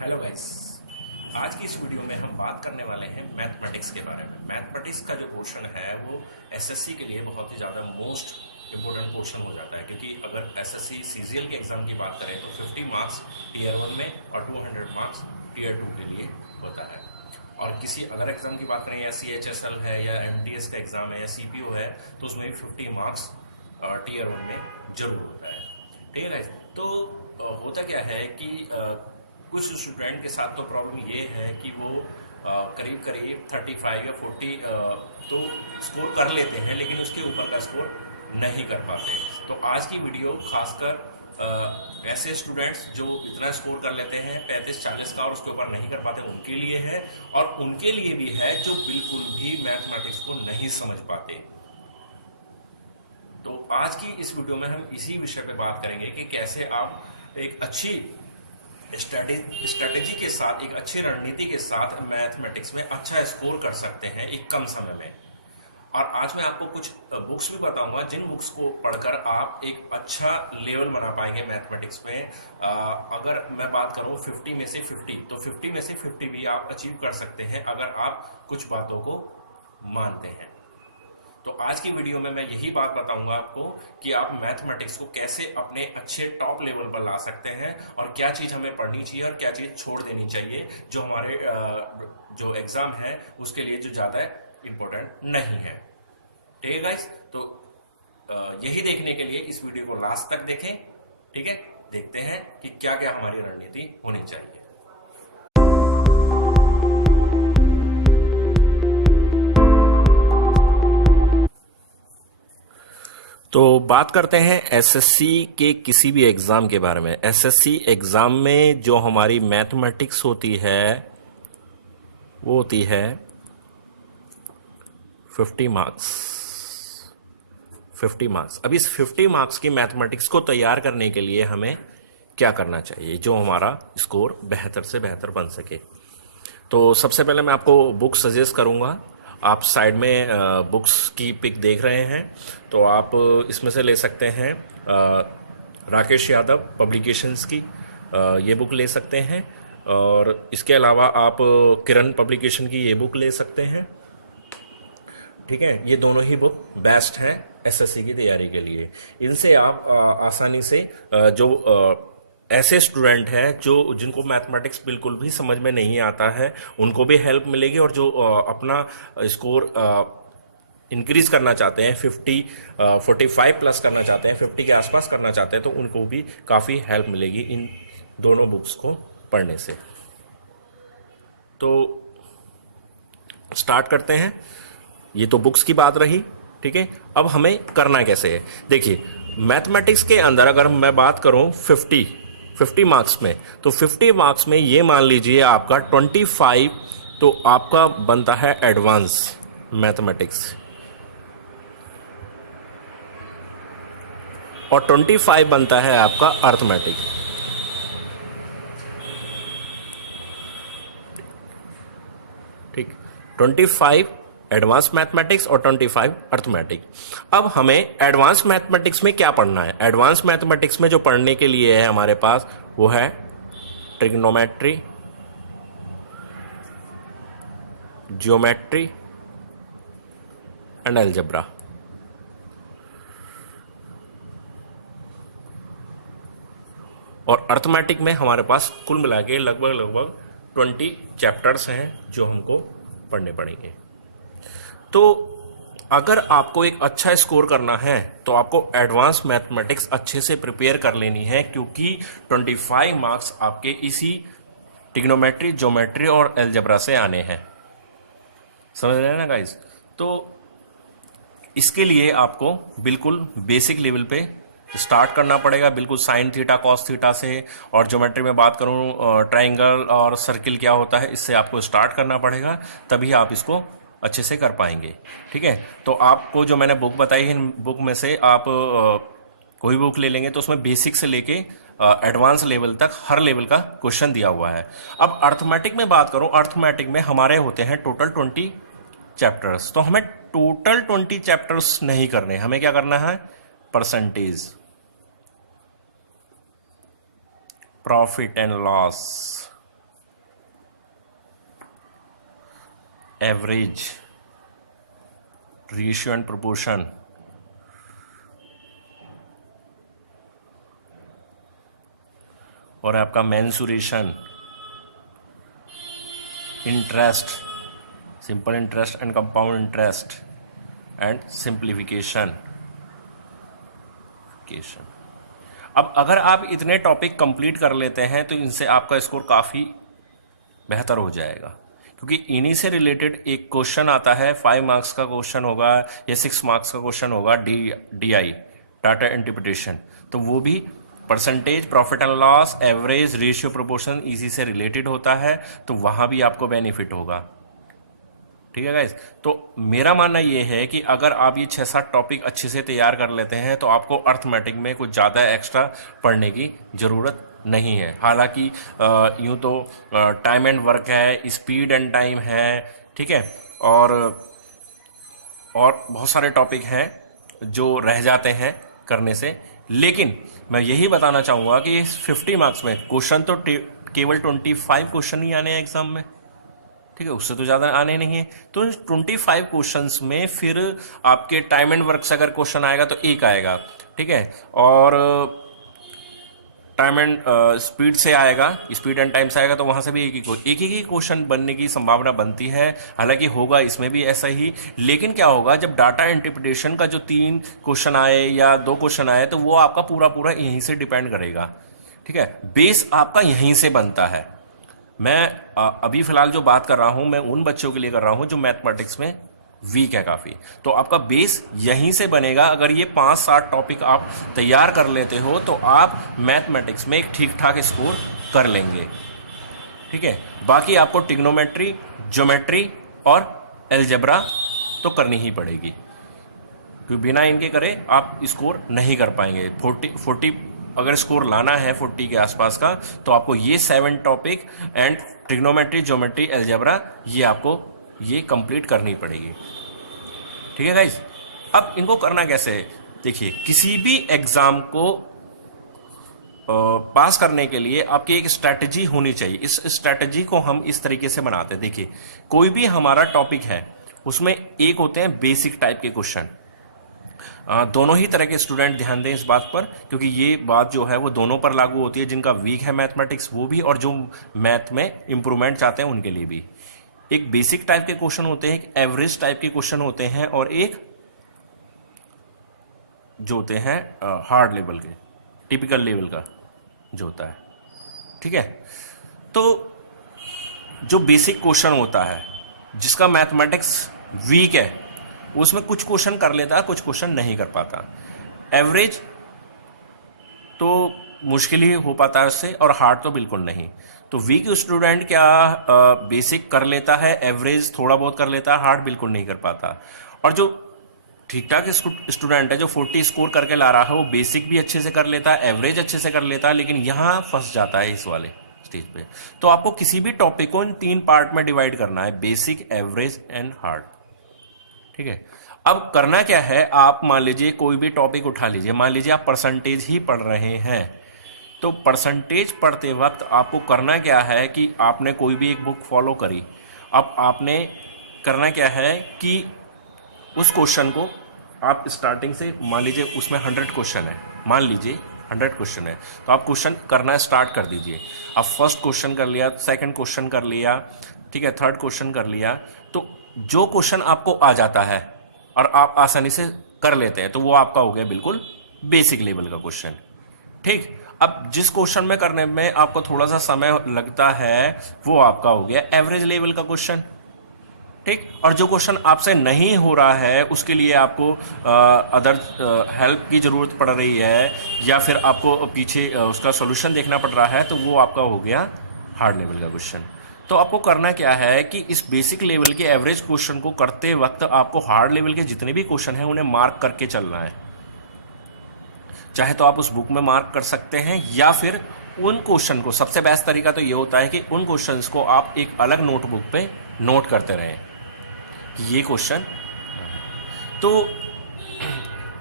Hello guys. आज की इस वीडियो में हम बात करने वाले हैं मैथमेटिक्स के बारे में। मैथमेटिक्स का जो पोर्शन है वो एसएससी के लिए बहुत ही ज़्यादा मोस्ट इम्पोर्टेंट पोर्शन हो जाता है, क्योंकि अगर एसएससी सीजीएल के एग्जाम की बात करें तो 50 मार्क्स टीयर 1 में और 200 मार्क्स टीयर 2 के लिए होता है। और किसी अगर एग्जाम की बात करें या सीएचएसएल है या एमटीएस का एग्जाम है या सीपीओ है तो उसमें भी 50 मार्क्स टीयर 1 में जरूर होता है। ठीक है गाइस। तो होता क्या है कि कुछ स्टूडेंट के साथ तो प्रॉब्लम ये है कि वो करीब करीब 35 या 40 तो स्कोर कर लेते हैं, लेकिन उसके ऊपर का स्कोर नहीं कर पाते। तो आज की वीडियो खासकर ऐसे स्टूडेंट्स जो इतना स्कोर कर लेते हैं 35-40 का और उसके ऊपर नहीं कर पाते उनके लिए है, और उनके लिए भी है जो बिल्कुल भी मैथमेटिक्स को नहीं समझ पाते। तो आज की इस वीडियो में हम इसी विषय पे बात करेंगे कि कैसे आप एक अच्छी स्ट्रेटेजी के साथ, एक अच्छी रणनीति के साथ मैथमेटिक्स में अच्छा स्कोर कर सकते हैं एक कम समय में। और आज मैं आपको कुछ बुक्स भी बताऊंगा जिन बुक्स को पढ़कर आप एक अच्छा लेवल बना पाएंगे मैथमेटिक्स में। अगर मैं बात करूं 50 में से 50, तो 50 में से 50 भी आप अचीव कर सकते हैं अगर आप कुछ बातों को मानते हैं। तो आज की वीडियो में मैं यही बात बताऊंगा आपको कि आप मैथमेटिक्स को कैसे अपने अच्छे टॉप लेवल पर ला सकते हैं और क्या चीज हमें पढ़नी चाहिए और क्या चीज छोड़ देनी चाहिए जो हमारे जो एग्जाम है उसके लिए जो ज्यादा इम्पोर्टेंट नहीं है। ठीक है गाइस। तो यही देखने के लिए इस वीडियो को लास्ट तक देखें। ठीक है, देखते हैं कि क्या क्या हमारी रणनीति होनी चाहिए। तो बात करते हैं एसएससी के किसी भी एग्जाम के बारे में। एसएससी एग्जाम में जो हमारी मैथमेटिक्स होती है वो होती है 50 मार्क्स। 50 मार्क्स। अब इस 50 मार्क्स की मैथमेटिक्स को तैयार करने के लिए हमें क्या करना चाहिए जो हमारा स्कोर बेहतर से बेहतर बन सके। तो सबसे पहले मैं आपको बुक सजेस्ट करूंगा। आप साइड में बुक्स की पिक देख रहे हैं, तो आप इसमें से ले सकते हैं राकेश यादव पब्लिकेशंस की ये बुक ले सकते हैं, और इसके अलावा आप किरण पब्लिकेशन की ये बुक ले सकते हैं। ठीक है, ये दोनों ही बुक बेस्ट हैं एसएससी की तैयारी के लिए। इनसे आप आसानी से जो ऐसे स्टूडेंट हैं जो जिनको मैथमेटिक्स बिल्कुल भी समझ में नहीं आता है उनको भी हेल्प मिलेगी, और जो अपना स्कोर इंक्रीज करना चाहते हैं 45 प्लस करना चाहते हैं, 50 के आसपास करना चाहते हैं, तो उनको भी काफ़ी हेल्प मिलेगी इन दोनों बुक्स को पढ़ने से। तो स्टार्ट करते हैं। ये तो बुक्स की बात रही। ठीक है, अब हमें करना कैसे है। देखिए, मैथमेटिक्स के अंदर अगर मैं बात करूं 50 मार्क्स में, तो 50 मार्क्स में ये मान लीजिए आपका 25 तो आपका बनता है एडवांस मैथमेटिक्स, और 25 बनता है आपका अर्थमेटिक। ठीक, 25 एडवांस मैथमेटिक्स और 25 अर्थमेटिक। अब हमें एडवांस मैथमेटिक्स में क्या पढ़ना है। एडवांस मैथमेटिक्स में जो पढ़ने के लिए है हमारे पास वो है ट्रिग्नोमेट्री, ज्योमेट्री एंड अलजेब्रा। और अर्थमेटिक में हमारे पास कुल मिला के लगभग 20 चैप्टर्स हैं जो हमको पढ़ने पड़ेंगे। तो अगर आपको एक अच्छा स्कोर करना है तो आपको एडवांस मैथमेटिक्स अच्छे से प्रिपेयर कर लेनी है, क्योंकि 25 मार्क्स आपके इसी ट्रिग्नोमेट्री, ज्योमेट्री और अलजेब्रा से आने हैं। समझ रहे हैं ना गाइस। तो इसके लिए आपको बिल्कुल बेसिक लेवल पे स्टार्ट करना पड़ेगा, बिल्कुल साइन थीटा कॉस थीटा से। और ज्योमेट्री में बात करूं ट्राइंगल और सर्किल क्या होता है, इससे आपको स्टार्ट करना पड़ेगा, तभी आप इसको अच्छे से कर पाएंगे। ठीक है, तो आपको जो मैंने बुक बताई है, इन बुक में से आप कोई बुक ले लेंगे तो उसमें बेसिक से लेके एडवांस लेवल तक हर लेवल का क्वेश्चन दिया हुआ है। अब अर्थमेटिक में बात करूं, अर्थमेटिक में हमारे होते हैं टोटल 20 चैप्टर्स। तो हमें टोटल 20 चैप्टर्स नहीं करने, हमें क्या करना है, percentage, profit and loss, average, ratio and proportion, और आपका mensuration, interest, simple interest and compound interest, and simplification. अब अगर आप इतने टॉपिक कंप्लीट कर लेते हैं तो इनसे आपका स्कोर काफ़ी बेहतर हो जाएगा, क्योंकि इन्हीं से रिलेटेड एक क्वेश्चन आता है, 5 मार्क्स का क्वेश्चन होगा या 6 मार्क्स का क्वेश्चन होगा, DI, डाटा इंटरप्रिटेशन। तो वो भी percentage, profit and loss, average, ratio, proportion इसी से रिलेटेड होता है, तो वहां भी आपको बेनिफिट होगा। ठीक है गाइस, तो मेरा मानना ये है कि अगर आप ये 6-7 टॉपिक अच्छे से तैयार कर लेते हैं तो आपको अर्थमेटिक में कुछ ज़्यादा एक्स्ट्रा पढ़ने की ज़रूरत नहीं है। हालांकि यूं तो टाइम एंड वर्क है, स्पीड एंड टाइम है, ठीक है, और बहुत सारे टॉपिक हैं जो रह जाते हैं करने से, लेकिन मैं यही बताना चाहूँगा कि 50 मार्क्स में क्वेश्चन तो केवल 25 क्वेश्चन ही आने हैं एग्जाम में, ठीक है, उससे तो ज़्यादा आने नहीं है। तो 25 क्वेश्चंस में फिर आपके टाइम एंड वर्क से अगर क्वेश्चन आएगा तो एक आएगा, ठीक है, और टाइम एंड स्पीड से आएगा, स्पीड एंड टाइम से आएगा, तो वहां से भी एक ही क्वेश्चन बनने की संभावना बनती है। हालांकि होगा इसमें भी ऐसा ही, लेकिन क्या होगा जब डाटा इंटरप्रिटेशन का जो 3 क्वेश्चन आए या 2 क्वेश्चन आए तो वो आपका पूरा यहीं से डिपेंड करेगा, ठीक है, बेस आपका यहीं से बनता है। मैं अभी फिलहाल जो बात कर रहा हूं मैं उन बच्चों के लिए कर रहा हूं जो मैथमेटिक्स में वीक है काफी, तो आपका बेस यहीं से बनेगा। अगर ये 5-7 टॉपिक आप तैयार कर लेते हो तो आप मैथमेटिक्स में एक ठीक ठाक स्कोर कर लेंगे, ठीक है। बाकी आपको ट्रिग्नोमेट्री, ज्योमेट्री और अलजेब्रा तो करनी ही पड़ेगी, क्योंकि बिना इनके करे आप स्कोर नहीं कर पाएंगे। 40 अगर स्कोर लाना है 40 के आसपास का, तो आपको ये 7 topic and trigonometry, geometry, algebra ये आपको ये कंप्लीट करनी पड़ेगी, ठीक है गाइस। अब इनको करना कैसे है, देखिए, किसी भी एग्जाम को पास करने के लिए आपकी एक स्ट्रैटेजी होनी चाहिए। इस स्ट्रैटेजी को हम इस तरीके से बनाते हैं, देखिए, कोई भी हमारा टॉपिक है उसमें एक होते हैं बेसिक टाइप के क्वेश्चन। दोनों ही तरह के स्टूडेंट ध्यान दें इस बात पर, क्योंकि ये बात जो है वो दोनों पर लागू होती है, जिनका वीक है मैथमेटिक्स वो भी, और जो मैथ में इंप्रूवमेंट चाहते हैं उनके लिए भी। एक बेसिक टाइप के क्वेश्चन होते हैं, एक एवरेज टाइप के क्वेश्चन होते हैं, और एक जो होते हैं हार्ड लेवल के, टिपिकल लेवल का जो होता है, ठीक है। तो जो बेसिक क्वेश्चन होता है जिसका मैथमेटिक्स वीक है उसमें कुछ क्वेश्चन कर लेता है, कुछ क्वेश्चन नहीं कर पाता। एवरेज तो मुश्किल ही हो पाता है उससे, और हार्ड तो बिल्कुल नहीं। तो वीक स्टूडेंट क्या बेसिक कर लेता है, एवरेज थोड़ा बहुत कर लेता है, हार्ड बिल्कुल नहीं कर पाता। और जो ठीक ठाक स्टूडेंट है जो 40 स्कोर करके ला रहा है वो बेसिक भी अच्छे से कर लेता है, एवरेज अच्छे से कर लेता है, लेकिन यहां फंस जाता है इस वाले स्टेज पे। तो आपको किसी भी टॉपिक को इन 3 पार्ट में डिवाइड करना है, बेसिक, एवरेज एंड हार्ड, ठीक है। अब करना क्या है, आप मान लीजिए कोई भी टॉपिक उठा लीजिए, मान लीजिए आप परसेंटेज ही पढ़ रहे हैं, तो परसेंटेज पढ़ते वक्त आपको करना क्या है कि आपने कोई भी एक बुक फॉलो करी। अब आपने करना क्या है कि उस क्वेश्चन को आप स्टार्टिंग से, मान लीजिए उसमें 100 क्वेश्चन है, मान लीजिए 100 क्वेश्चन है, तो आप क्वेश्चन करना स्टार्ट कर दीजिए। आप फर्स्ट क्वेश्चन कर लिया, सेकंड क्वेश्चन कर लिया, ठीक है, थर्ड क्वेश्चन कर लिया, तो जो क्वेश्चन आपको आ जाता है और आप आसानी से कर लेते हैं तो वो आपका हो गया बिल्कुल बेसिक लेवल का क्वेश्चन, ठीक। अब जिस क्वेश्चन में करने में आपको थोड़ा सा समय लगता है वो आपका हो गया एवरेज लेवल का क्वेश्चन, ठीक। और जो क्वेश्चन आपसे नहीं हो रहा है उसके लिए आपको अदर हेल्प की जरूरत पड़ रही है, या फिर आपको पीछे उसका सॉल्यूशन देखना पड़ रहा है, तो वो आपका हो गया हार्ड लेवल का क्वेश्चन। तो आपको करना क्या है कि इस बेसिक लेवल के एवरेज क्वेश्चन को करते वक्त आपको हार्ड लेवल के जितने भी क्वेश्चन हैं उन्हें मार्क करके चलना है। चाहे तो आप उस बुक में मार्क कर सकते हैं, या फिर उन क्वेश्चन को, सबसे बेस्ट तरीका तो ये होता है कि उन क्वेश्चंस को आप एक अलग नोटबुक पे नोट करते रहें कि ये क्वेश्चन। तो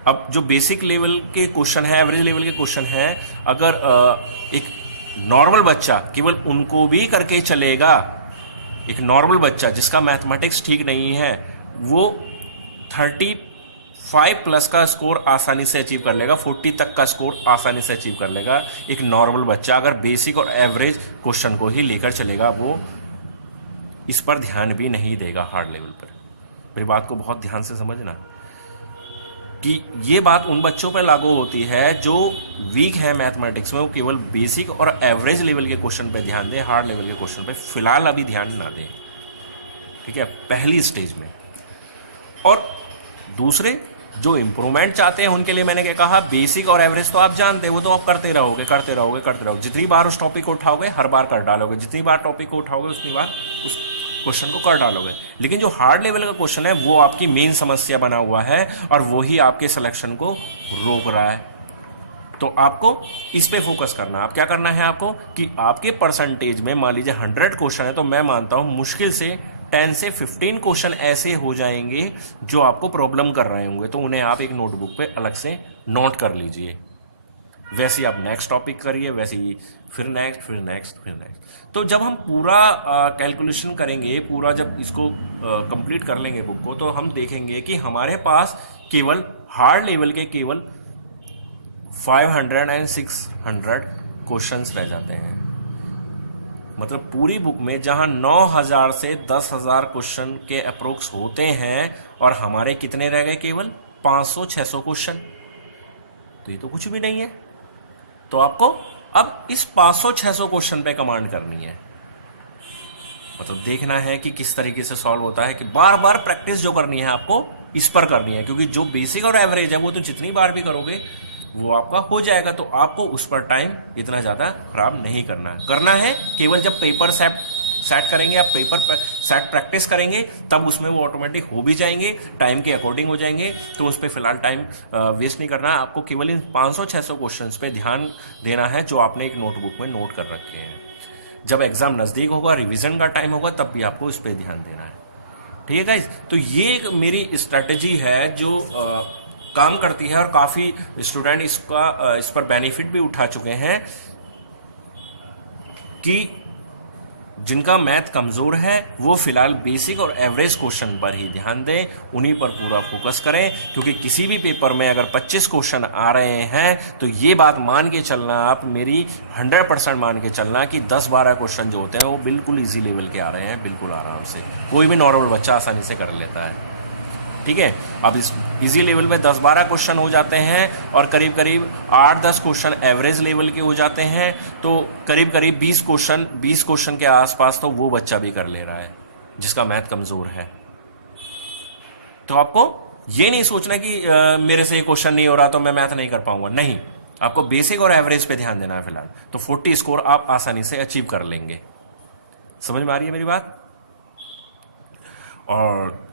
अब जो बेसिक लेवल के क्वेश्चन है, एवरेज लेवल के क्वेश्चन है, अगर एक नॉर्मल बच्चा केवल उनको भी करके चलेगा, एक नॉर्मल बच्चा जिसका मैथमेटिक्स ठीक नहीं है वो 35 प्लस का स्कोर आसानी से अचीव कर लेगा, 40 तक का स्कोर आसानी से अचीव कर लेगा। एक नॉर्मल बच्चा अगर बेसिक और एवरेज क्वेश्चन को ही लेकर चलेगा, वो इस पर ध्यान भी नहीं देगा हार्ड लेवल पर। मेरी बात को बहुत ध्यान से समझना कि ये बात उन बच्चों पर लागू होती है जो वीक है मैथमेटिक्स में, वो केवल बेसिक और एवरेज लेवल के क्वेश्चन पे ध्यान दें, हार्ड लेवल के क्वेश्चन पे फिलहाल अभी ध्यान ना दें, ठीक है, पहली स्टेज में। और दूसरे जो इम्प्रूवमेंट चाहते हैं उनके लिए मैंने क्या कहा, बेसिक और एवरेज तो आप जानते हैं, वो तो आप करते रहोगे करते रहोगे करते रहोगे। जितनी बार उस टॉपिक को उठाओगे हर बार कर डालोगे, जितनी बार टॉपिक को उठाओगे उतनी बार उस क्वेश्चन को कर डालोगे। लेकिन जो हार्ड लेवल का क्वेश्चन है वो आपकी मेन समस्या बना हुआ है और वो ही आपके सिलेक्शन को रोक रहा है। तो आपको इस पे फोकस करना। आप क्या करना है आपको कि आपके परसेंटेज में मान लीजिए 100 क्वेश्चन है तो मैं मानता हूं मुश्किल से 10 से 15 क्वेश्चन ऐसे हो जाएंगे जो आपको प्रॉब्लम कर रहे होंगे, तो उन्हें आप एक नोटबुक पे अलग से नोट कर लीजिए। वैसे ही आप नेक्स्ट टॉपिक करिए, वैसे ही फिर नेक्स्ट फिर नेक्स्ट फिर नेक्स्ट। तो जब हम पूरा कैलकुलेशन करेंगे, पूरा जब इसको कंप्लीट कर लेंगे बुक को, तो हम देखेंगे कि हमारे पास केवल हार्ड लेवल के केवल 500 और 600 क्वेश्चंस रह जाते हैं। मतलब पूरी बुक में जहां 9000 से 10,000 क्वेश्चन के अप्रोक्स होते हैं और हमारे कितने रह गए, केवल 500-600 क्वेश्चन। तो ये तो कुछ भी नहीं है। तो आपको अब इस 500-600 क्वेश्चन पे कमांड करनी है, मतलब देखना है कि किस तरीके से सॉल्व होता है, कि बार बार प्रैक्टिस जो करनी है आपको इस पर करनी है, क्योंकि जो बेसिक और एवरेज है वो तो जितनी बार भी करोगे वो आपका हो जाएगा। तो आपको उस पर टाइम इतना ज्यादा खराब नहीं करना है केवल जब पेपर सेट करेंगे, आप पेपर सेट प्रैक्टिस करेंगे तब उसमें वो ऑटोमेटिक हो भी जाएंगे, टाइम के अकॉर्डिंग हो जाएंगे। तो उस पर फिलहाल टाइम वेस्ट नहीं करना है आपको, केवल इन 500-600 क्वेश्चंस पे ध्यान देना है जो आपने एक नोटबुक में नोट कर रखे हैं। जब एग्जाम नजदीक होगा, रिवीजन का टाइम होगा, तब भी आपको इस पर ध्यान देना है, ठीक है गाइज। तो ये एक मेरी स्ट्रेटेजी है जो काम करती है और काफी स्टूडेंट इस पर बेनिफिट भी उठा चुके हैं, कि जिनका मैथ कमजोर है वो फिलहाल बेसिक और एवरेज क्वेश्चन पर ही ध्यान दें, उन्हीं पर पूरा फोकस करें। क्योंकि किसी भी पेपर में अगर 25 क्वेश्चन आ रहे हैं तो ये बात मान के चलना, आप मेरी 100% मान के चलना कि 10-12 क्वेश्चन जो होते हैं वो बिल्कुल इजी लेवल के आ रहे हैं, बिल्कुल आराम से कोई भी नॉर्मल बच्चा आसानी से कर लेता है, ठीक है। अब इस इजी लेवल में 10-12 क्वेश्चन हो जाते हैं और करीब करीब 8-10 क्वेश्चन एवरेज लेवल के हो जाते हैं, तो करीब करीब 20 क्वेश्चन के आसपास तो वो बच्चा भी कर ले रहा है जिसका मैथ कमजोर है। तो आपको ये नहीं सोचना कि मेरे से ये क्वेश्चन नहीं हो रहा तो मैं मैथ नहीं कर पाऊंगा, नहीं, आपको बेसिक और एवरेज पे ध्यान देना है फिलहाल। तो 40 स्कोर आप आसानी से अचीव कर लेंगे। समझ में आ रही है मेरी बात? और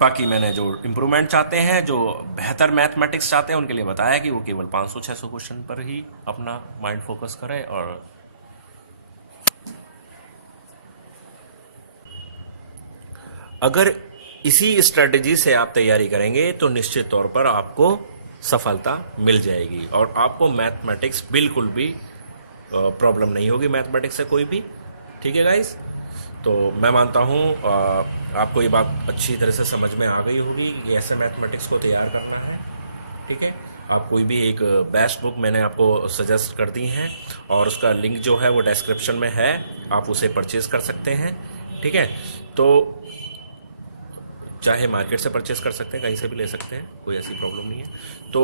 बाकी मैंने जो इम्प्रूवमेंट चाहते हैं, जो बेहतर मैथमेटिक्स चाहते हैं, उनके लिए बताया कि वो केवल 500-600 क्वेश्चन पर ही अपना माइंड फोकस करें। और अगर इसी स्ट्रेटेजी से आप तैयारी करेंगे तो निश्चित तौर पर आपको सफलता मिल जाएगी और आपको मैथमेटिक्स बिल्कुल भी प्रॉब्लम नहीं होगी, मैथमेटिक्स से कोई भी, ठीक है गाइस। तो मैं मानता हूँ आपको ये बात अच्छी तरह से समझ में आ गई होगी, ये ऐसे मैथमेटिक्स को तैयार करना है, ठीक है। आप कोई भी एक बेस्ट बुक मैंने आपको सजेस्ट कर दी हैं और उसका लिंक जो है वो डिस्क्रिप्शन में है, आप उसे परचेज कर सकते हैं, ठीक है। तो चाहे मार्केट से परचेज कर सकते हैं, कहीं से भी ले सकते हैं, कोई ऐसी प्रॉब्लम नहीं है। तो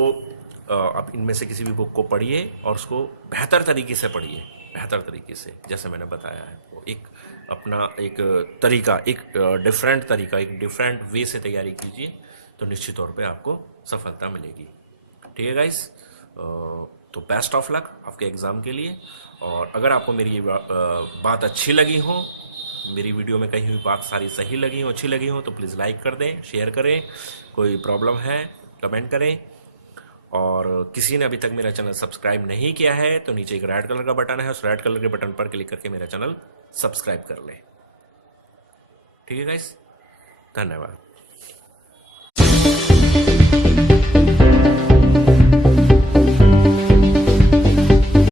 आप इनमें से किसी भी बुक को पढ़िए और उसको बेहतर तरीके से पढ़िए, बेहतर तरीके से, जैसे मैंने बताया है। वो एक अपना एक तरीका, एक डिफरेंट तरीका, एक डिफरेंट वे से तैयारी कीजिए तो निश्चित तौर पे आपको सफलता मिलेगी, ठीक है गाइस। तो बेस्ट ऑफ लक आपके एग्ज़ाम के लिए। और अगर आपको मेरी बात अच्छी लगी हो, मेरी वीडियो में कहीं हुई बात सारी सही लगी हो, अच्छी लगी हो, तो प्लीज़ लाइक कर दें, शेयर करें। कोई प्रॉब्लम है कमेंट करें। और किसी ने अभी तक मेरा चैनल सब्सक्राइब नहीं किया है तो नीचे एक रेड कलर का बटन है, उस रेड कलर के बटन पर क्लिक करके मेरा चैनल सब्सक्राइब कर लें, ठीक है गाइस। धन्यवाद।